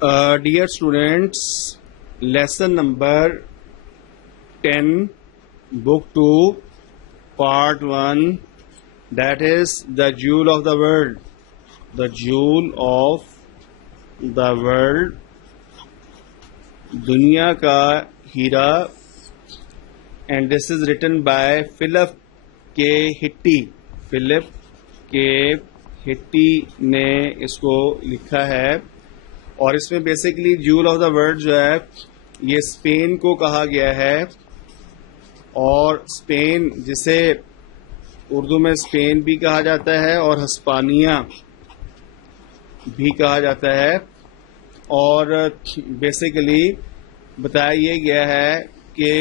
Dear students, lesson number 10, book 2, part 1, that is the jewel of the world. The jewel of the world, दुनिया का हीरा, and this is written by Philip K. Hitti. Philip K. Hitti ने इसको लिखा है और इसमें basically jewel of the world जो है ये स्पेन को कहा गया है और स्पेन जिसे उर्दू में स्पेन भी कहा जाता है और हिस्पानिया भी कहा जाता है। और बेसिकली बताया ये गया है कि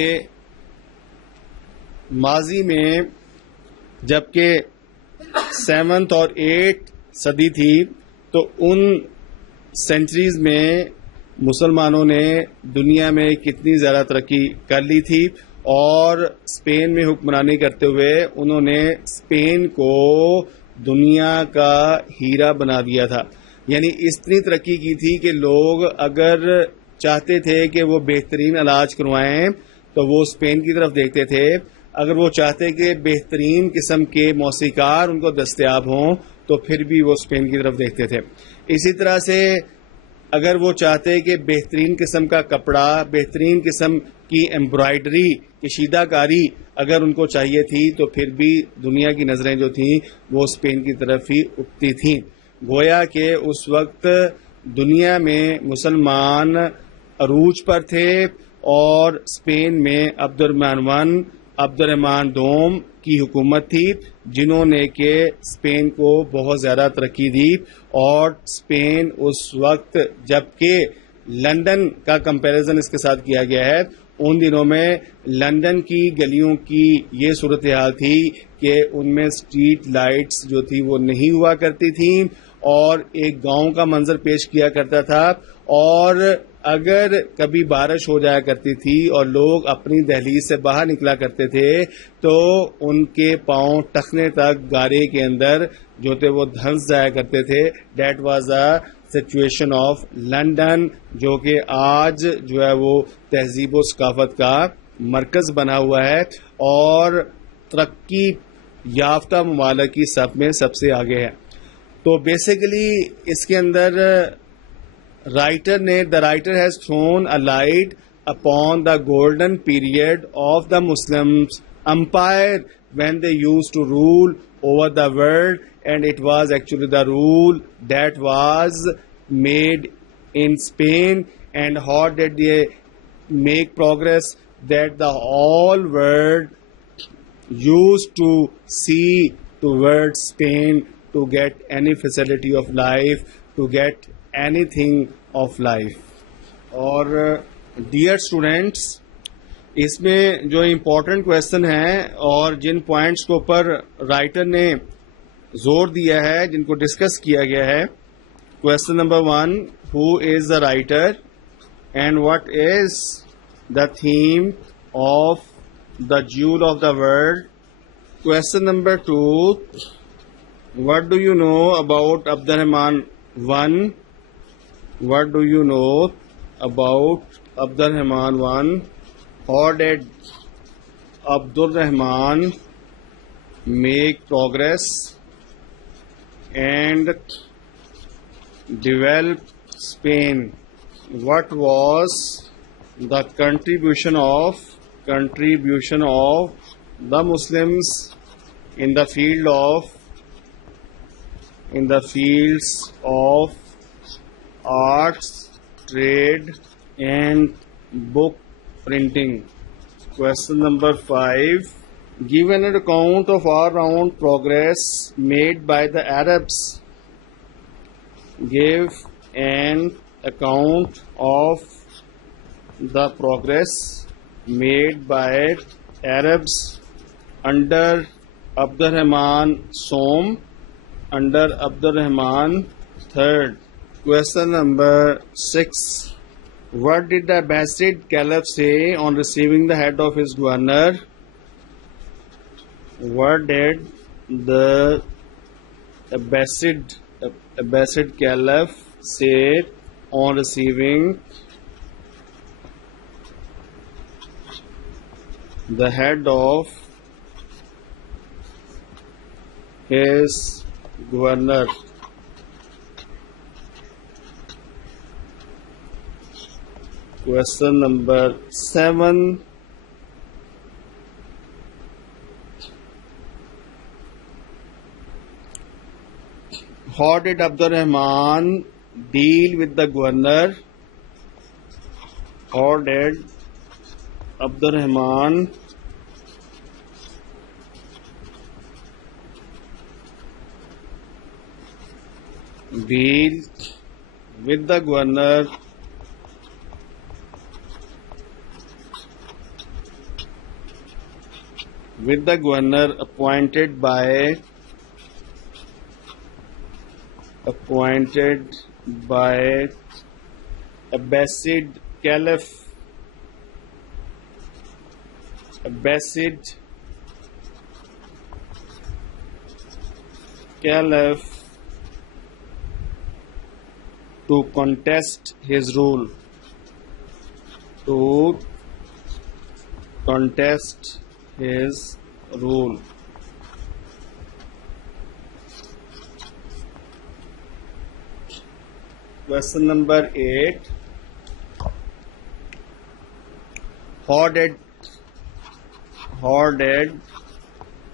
माजी में जबकि 7th और 8th सदी थी तो उन सेंचुरीज में मुसलमानों ने दुनिया में कितनी ज़्यादा तरक्की कर ली थी और स्पेन में हुक्मरानी करते हुए उन्होंने स्पेन को दुनिया का हीरा बना दिया था। यानी इतनी तरक्की की थी कि लोग अगर चाहते थे कि वो बेहतरीन इलाज करवाएं तो वो स्पेन की तरफ देखते थे। अगर वो चाहते कि बेहतरीन किस्म के मौसीकार उनको दस्तयाब हों तो फिर भी वो स्पेन की तरफ देखते थे। इसी तरह से अगर वो चाहते कि बेहतरीन किस्म का कपड़ा, बेहतरीन किस्म की एम्ब्रॉयडरी, कशीदाकारी अगर उनको चाहिए थी तो फिर भी दुनिया की नज़रें जो थीं वो स्पेन की तरफ ही उठती थीं। गोया कि उस वक्त दुनिया में मुसलमान अरूज पर थे और स्पेन में अब्दुर्रहमान दोम की हुकूमत थी जिन्होंने के स्पेन को बहुत ज़्यादा तरक्की दी। और स्पेन उस वक्त जबकि लंदन का कंपैरिजन इसके साथ किया गया है, उन दिनों में लंदन की गलियों की ये सूरत हाल थी कि उनमें स्ट्रीट लाइट्स जो थी वो नहीं हुआ करती थी और एक गांव का मंजर पेश किया करता था। और अगर कभी बारिश हो जाया करती थी और लोग अपनी दहलीज से बाहर निकला करते थे तो उनके पांव टखने तक गारे के अंदर जो थे वो धंस जाया करते थे। That was a situation of London, जो कि आज जो है वो तहजीब व सकाफत का मरकज बना हुआ है और तरक्की याफ्ता ममालिक की सब में सबसे आगे है। तो बेसिकली इसके अंदर the writer has thrown a light upon the golden period of the Muslims empire when they used to rule over the world, and it was actually the rule that was made in Spain. And how did they make progress? That the whole world used to see towards Spain to get any facility of life, to get anything of life. और dear students, इसमें जो important question हैं और जिन points के ऊपर writer ने जोर दिया है, जिनको डिस्कस किया गया है, question number 1, who is the writer and what is the theme of the jewel of the world. Question number 2, what do you know about Abdurrahman 1? What do you know about Abdurrahman I? How did Abdurrahman make progress and develop Spain? What was the contribution of the Muslims in the fields of arts, trade and book printing? Question number 5, give an account of all round progress made by the Arabs. Give an account of the progress made by Arabs under Abdurrahman Som, under Abdurrahman III. Question number 6, what did the Abbasid Caliph say on receiving the head of his governor? What did the Abbasid Caliph say on receiving the head of his governor. Question number 7. How did Abdur Rahman deal with the governor? How did Abdur Rahman deal with the governor appointed by Abbasid Caliph to contest his rule. Question number 8. How did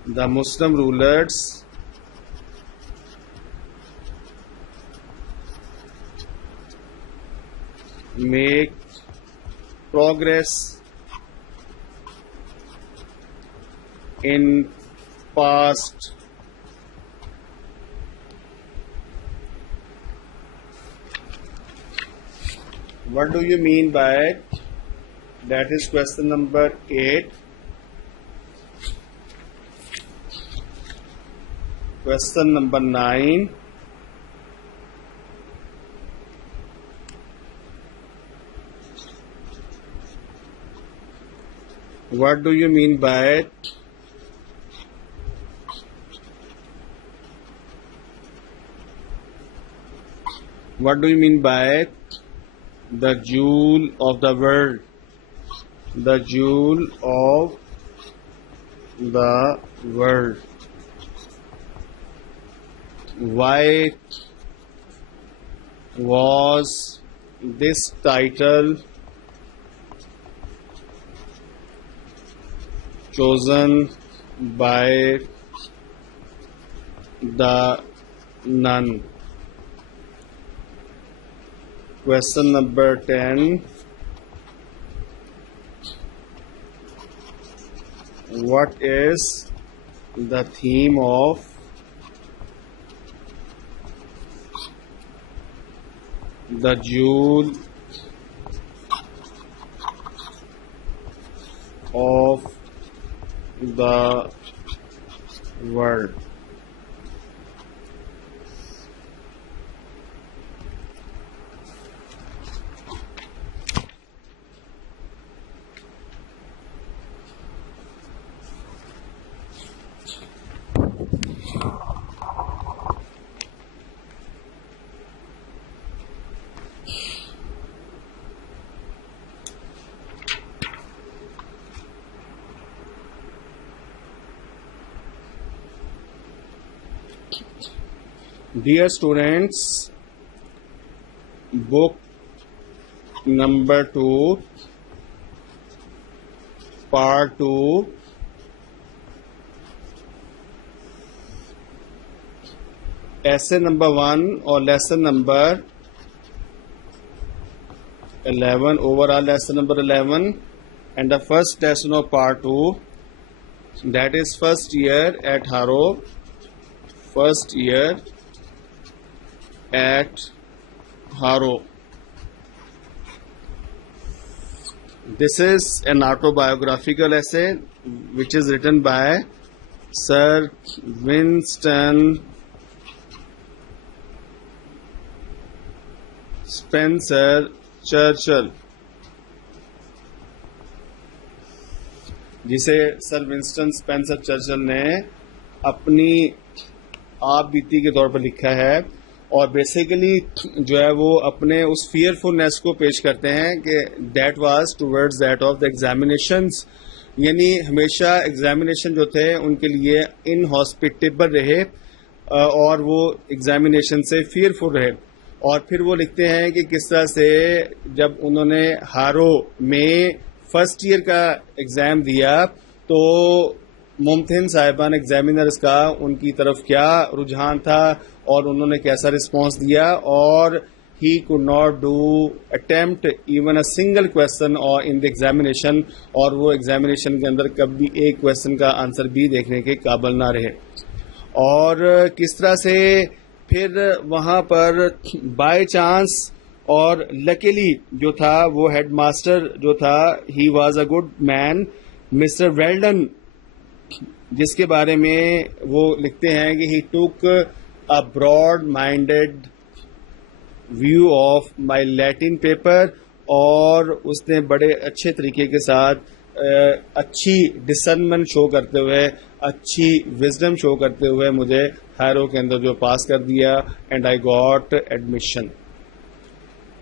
the Muslim rulers make progress in past? What do you mean by it? That is question number 8. Question number 9. What do you mean by it? What do you mean by the jewel of the world? The jewel of the world. Why was this title chosen by the nun? Question number 10. What is the theme of the jewel of the world? Dear students, book number 2, part 2, essay number 1 or lesson number 11, overall lesson number 11, and the first lesson of part 2, that is first year at Harrow. First year at Harrow. This is an autobiographical essay which is written by Sir Winston Spencer Churchill, जिसे sir Winston Spencer Churchill ने अपनी आप बीती के तौर पर लिखा है और बेसिकली जो है वो अपने उस फियरफुलनेस को पेश करते हैं कि that was towards that of the examinations, यानी हमेशा एग्जामिनेशन जो थे उनके लिए इनहॉस्पिटेबल रहे और वो एग्जामिनेशन से फियरफुल रहे। और फिर वो लिखते हैं कि किस तरह से जब उन्होंने हारो में फर्स्ट ईयर का एग्ज़ाम दिया तो मुमतिन साहिबान एग्जामिनर्स का उनकी तरफ क्या रुझान था और उन्होंने कैसा रिस्पांस दिया, और he could not do attempt even a single question or in the examination, और वो एग्जामिनेशन के अंदर कभी एक क्वेश्चन का आंसर भी देखने के काबिल ना रहे। और किस तरह से फिर वहाँ पर बाय चांस और लकीली जो था वो हेडमास्टर जो था he was a good man mister Welldon, जिसके बारे में वो लिखते हैं कि he took a broad minded view of my Latin paper, और उसने बड़े अच्छे तरीके के साथ अच्छी डिसर्नमेंट शो करते हुए, अच्छी विजडम शो करते हुए मुझे हायरो के अंदर जो पास कर दिया एंड आई गॉट एडमिशन।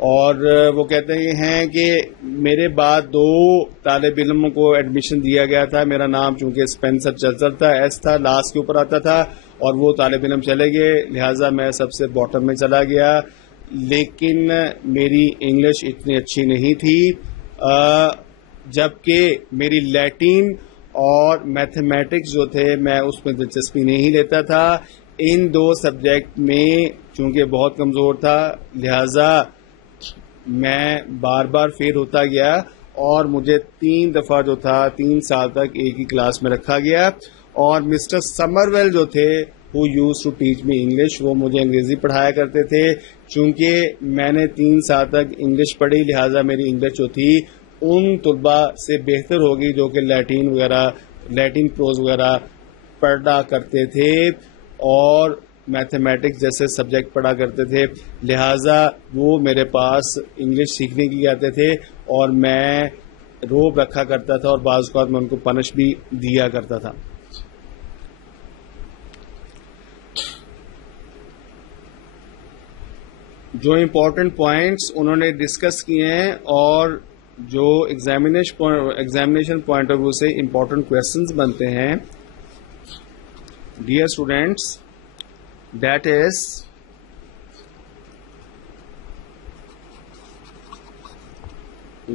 और वो कहते हैं कि मेरे बाद 2 तालिब इल्म को एडमिशन दिया गया था। मेरा नाम चूंकि स्पेंसर चर्चर था, एस था, लास्ट के ऊपर आता था, और वो तालिब इल्म चले गए, लिहाजा मैं सबसे बॉटम में चला गया। लेकिन मेरी इंग्लिश इतनी अच्छी नहीं थी, जबकि मेरी लैटिन और मैथमेटिक्स जो थे मैं उसमें दिलचस्पी नहीं लेता था। इन 2 सब्जेक्ट में चूंकि बहुत कमज़ोर था, लिहाजा मैं बार बार फेल होता गया और मुझे 3 दफ़ा जो था 3 साल तक एक ही क्लास में रखा गया। और मिस्टर समरवेल जो थे who used to teach me English, वो मुझे अंग्रेज़ी पढ़ाया करते थे। चूँकि मैंने 3 साल तक इंग्लिश पढ़ी, लिहाजा मेरी इंग्लिश जो थी उन तुलबा से बेहतर होगी जो कि लैटिन वगैरह, लैटिन प्रोज वगैरह पढ़ा करते थे और मैथमेटिक्स जैसे सब्जेक्ट पढ़ा करते थे। लिहाजा वो मेरे पास इंग्लिश सीखने के लिए आते थे और मैं रोब रखा करता था और बाज़ औक़ात मैं उनको पनिश भी दिया करता था। जो इम्पोर्टेंट पॉइंट्स उन्होंने डिस्कस किए हैं और जो एग्जामिनेशन पॉइंट ऑफ व्यू से इम्पोर्टेंट क्वेश्चंस बनते हैं, dear students, that is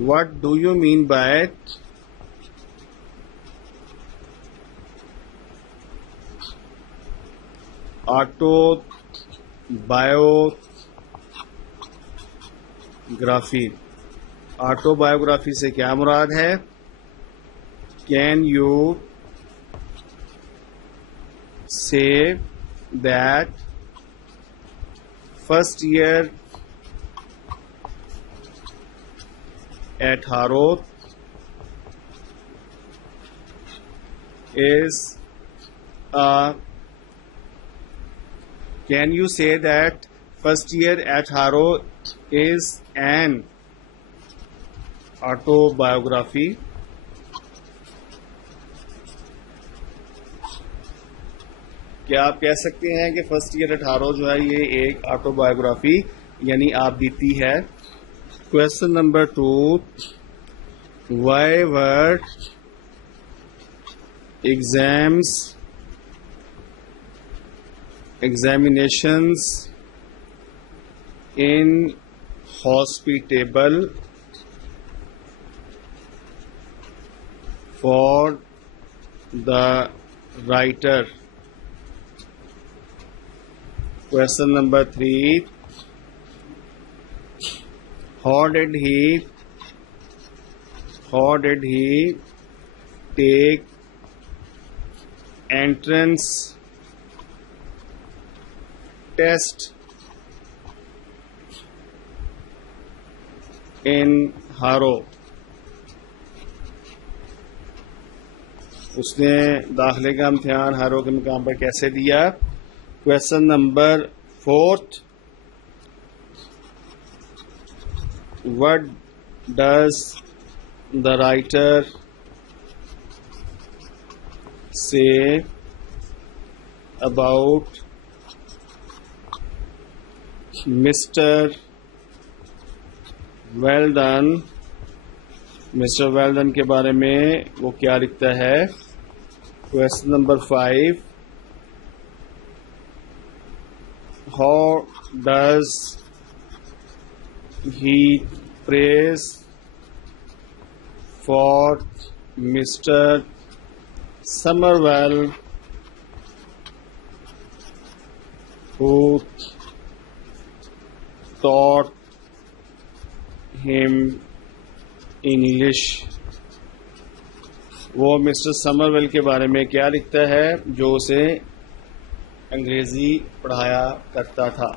what do you mean by autobiography? Autobiography से क्या मुराद है? Can you say that first year at Harrow is can you say that first year at Harrow is an autobiography? क्या आप कह सकते हैं कि फर्स्ट ईयर एट हारो जो है ये एक ऑटोबायोग्राफी यानी आप बीती है? Question number 2, why were examinations in hospitable for the writer? Question number 3, how did he take entrance test in Harrow? उसने दाखिले का इम्तिहान हारो के मुकाम पर कैसे दिया? Question number 4, what does the writer say about mister Welldon, mister Welldon के बारे में वो क्या लिखता है? Question number 5, how does he praise for mister Somervell who taught him English? वो मिस्टर समरवेल के बारे में क्या लिखता है जो उसे अंग्रेजी पढ़ाया करता था?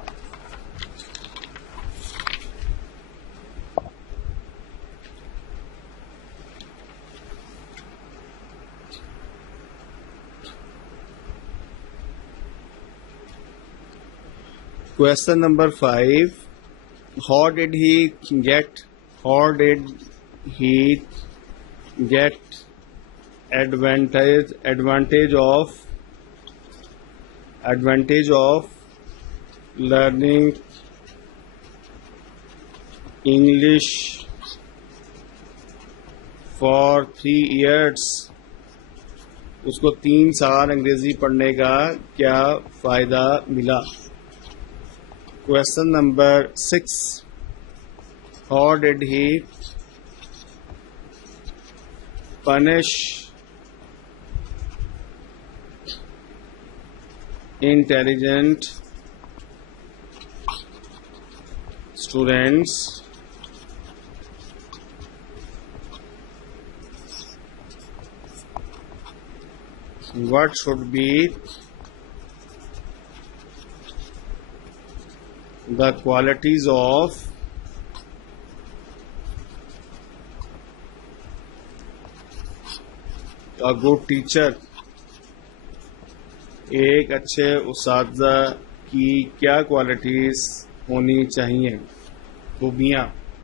Question number 5, how did he get advantage of learning English for 3 years? उसको 3 साल अंग्रेजी पढ़ने का क्या फायदा मिला? Question number 6, how did he punish intelligent students? What should be the qualities of a good teacher? एक अच्छे उस्ताद की क्या क्वालिटीज होनी चाहिए, खूबियाँ?